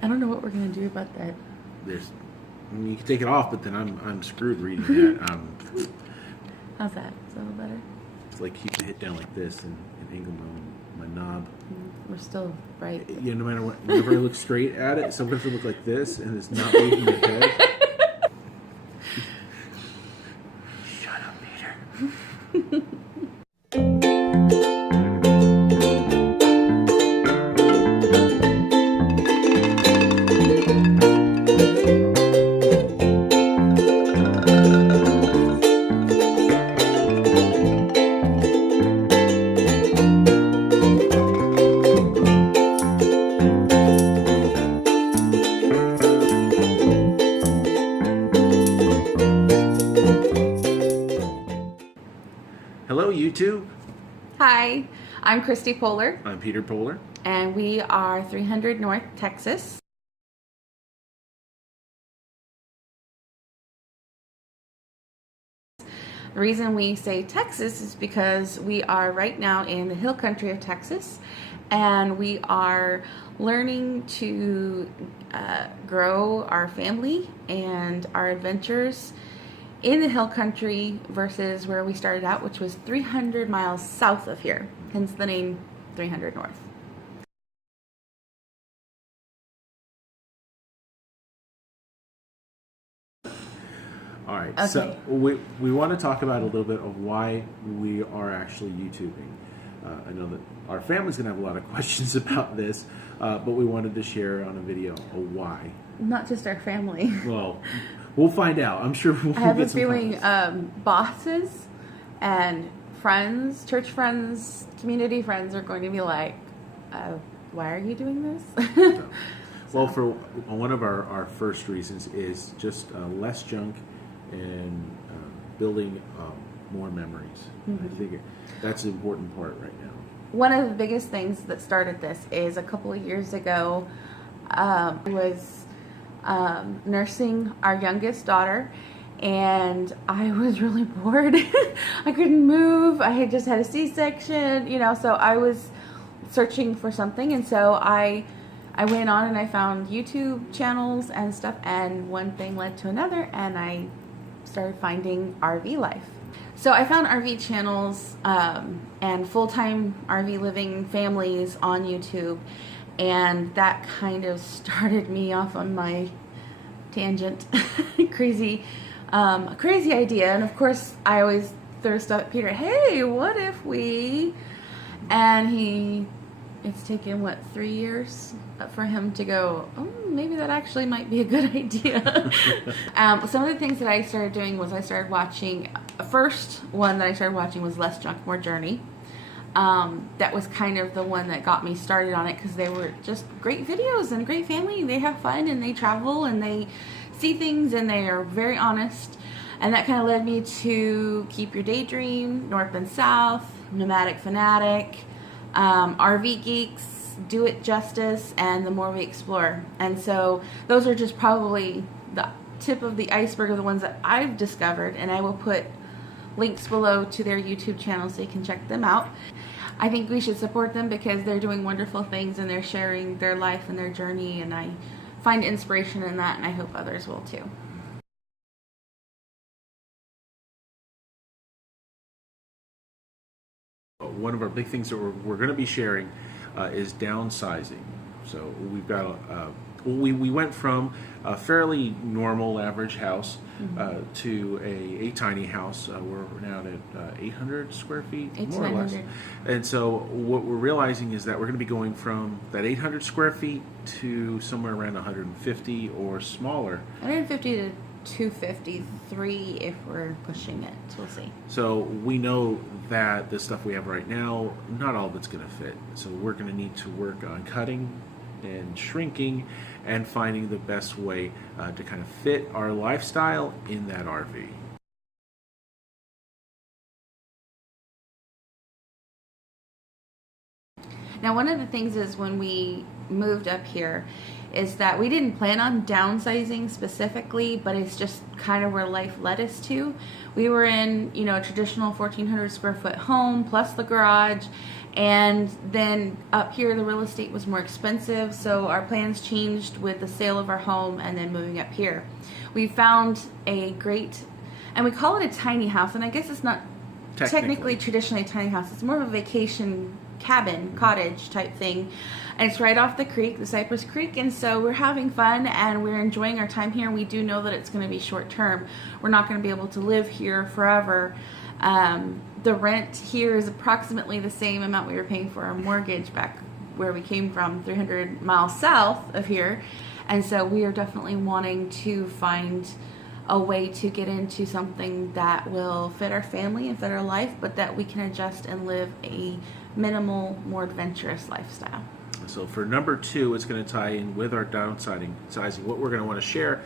I don't know what we're gonna do about that. You can take it off, but then I'm screwed reading that. How's that? Is that a little better? It's like keep the hit down like this and angle my knob. We're still bright. Yeah, no matter what, whenever I look straight at it, sometimes it look like this, and it's not moving the head. Shut up, Peter. Hello, YouTube. Hi, I'm Christy Poehler, I'm Peter Poehler. and we are 300 North, Texas. The reason we say Texas is because we are right now in the hill country of Texas, and we are learning to grow our family and our adventures in the hill country versus where we started out, which was 300 miles south of here, hence the name 300 North. All right, Okay. so we want to talk about a little bit of why we are actually YouTubing. I know that our family's going to have a lot of questions about this, but we wanted to share on a video a why. Not just our family. Well, we'll find out. I'm sure we'll I have get a some feeling comments. bosses and friends, church friends, community friends are going to be like, why are you doing this? Well, for one of our first reasons is just less junk and building more memories. I think that's the important part right now. One of the biggest things that started this is a couple of years ago, I was nursing our youngest daughter, and I was really bored. I couldn't move. I had just had a C-section, so I was searching for something, and so I went on and I found YouTube channels and stuff, and one thing led to another, and I started finding RV life. So I found RV channels and full-time RV living families on YouTube, and that kind of started me off on my tangent. crazy idea. And of course I always throw stuff at Peter, hey, what if we, and it's taken 3 years for him to go, oh, maybe that actually might be a good idea. Some of the things that I started doing was I started watching, first one that I started watching was Less Junk, More Journey. That was kind of the one that got me started on it, because they were just great videos and great family. They have fun and they travel and they see things and they are very honest. And that kind of led me to Keep Your Daydream, North and South, Nomadic Fanatic, RV Geeks, Do It Justice, and The More We Explore. And so those are just probably the tip of the iceberg of the ones that I've discovered, and I will put links below to their YouTube channel so you can check them out. I think we should support them because they're doing wonderful things and they're sharing their life and their journey, and I find inspiration in that, and I hope others will too. One of our big things that we're going to be sharing is downsizing. So we've got we went from a fairly normal average house to a tiny house. We're now at 800 square feet, more or less. And so what we're realizing is that we're going to be going from that 800 square feet to somewhere around 150 or smaller. 150 to 253 if we're pushing it. We'll see. So we know that the stuff we have right now, not all of it's going to fit. So we're going to need to work on cutting and shrinking and finding the best way to kind of fit our lifestyle in that RV. Now, one of the things is when we moved up here is that we didn't plan on downsizing specifically, but it's just kind of where life led us to. We were in, you know, a traditional 1,400 square foot home plus the garage, and then up here the real estate was more expensive, so our plans changed with the sale of our home and then moving up here. We found a great, and we call it a tiny house, and I guess it's not technically traditionally a tiny house. It's more of a vacation cabin, cottage type thing, and it's right off the creek, the Cypress Creek, and so we're having fun and we're enjoying our time here. We do know that it's going to be short term. We're not going to be able to live here forever. The rent here is approximately the same amount we were paying for our mortgage back where we came from, 300 miles south of here, and so we are definitely wanting to find a way to get into something that will fit our family and fit our life, but that we can adjust and live a minimal, more adventurous lifestyle. So for number 2, it's going to tie in with our downsizing. What we're going to want to share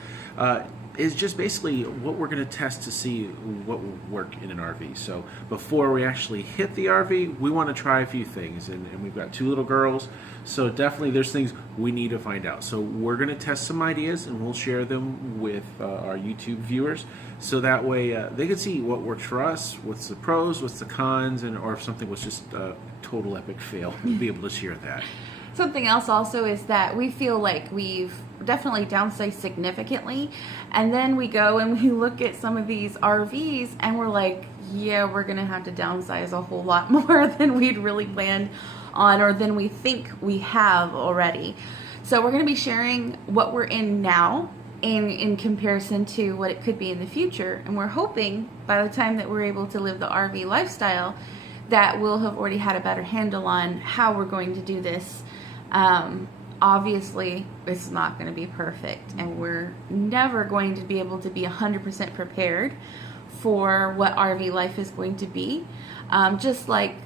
is just basically what we're going to test to see what will work in an RV. So before we actually hit the RV, we want to try a few things, and we've got 2 little girls, so definitely there's things we need to find out. So we're going to test some ideas, and we'll share them with our YouTube viewers, so that way they can see what works for us, what's the pros, what's the cons, and or if something was just a total epic fail, we'll be able to share that. Something else also is that we feel like we've definitely downsized significantly, and then we go and we look at some of these RVs and we're like, yeah, we're gonna have to downsize a whole lot more than we'd really planned on, or than we think we have already. So we're gonna be sharing what we're in now in comparison to what it could be in the future, and we're hoping by the time that we're able to live the RV lifestyle that we'll have already had a better handle on how we're going to do this. Obviously, it's not going to be perfect, and we're never going to be able to be 100% prepared for what RV life is going to be. Just like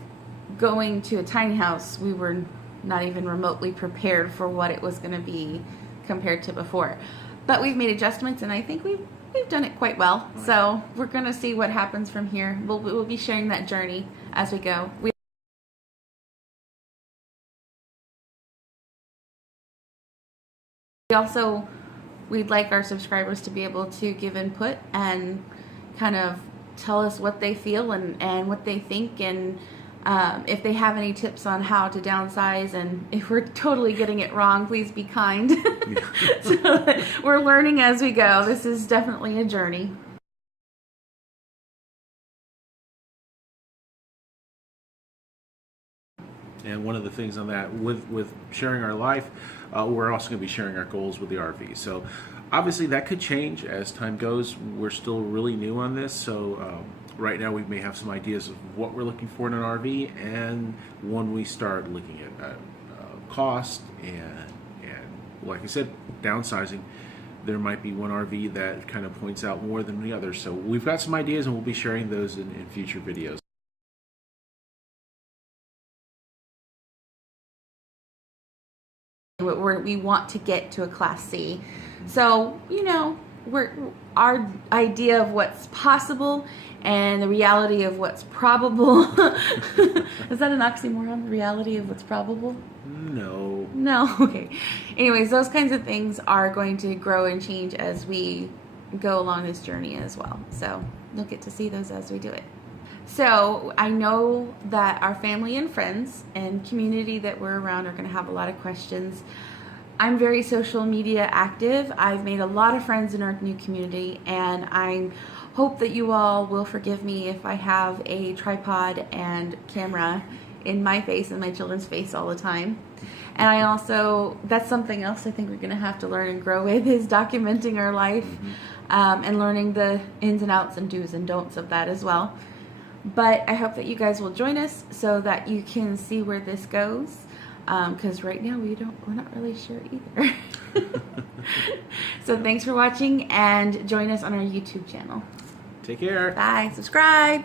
going to a tiny house, we were not even remotely prepared for what it was going to be compared to before. But we've made adjustments, and I think we've done it quite well. So we're going to see what happens from here. We'll be sharing that journey as we go. We'd like our subscribers to be able to give input and kind of tell us what they feel and what they think, and if they have any tips on how to downsize, and if we're totally getting it wrong, please be kind. So, we're learning as we go. This is definitely a journey. And one of the things on that, with sharing our life, we're also going to be sharing our goals with the RV. So obviously that could change as time goes. We're still really new on this, so right now we may have some ideas of what we're looking for in an RV, and when we start looking at cost and like I said, downsizing, there might be one RV that kind of points out more than the others. So we've got some ideas, and we'll be sharing those in future videos. We want to get to a Class C. So, you know, our idea of what's possible and the reality of what's probable. Is that an oxymoron? The reality of what's probable? No. No? Okay. Anyways, those kinds of things are going to grow and change as we go along this journey as well. So you'll get to see those as we do it. So I know that our family and friends and community that we're around are going to have a lot of questions. I'm very social media active. I've made a lot of friends in our new community, and I hope that you all will forgive me if I have a tripod and camera in my face and my children's face all the time. And I also, that's something else I think we're going to have to learn and grow with, is documenting our life, and learning the ins and outs and do's and don'ts of that as well. But I hope that you guys will join us so that you can see where this goes, because right now we're not really sure either. So thanks for watching, and join us on our YouTube channel. Take care. Bye. Subscribe.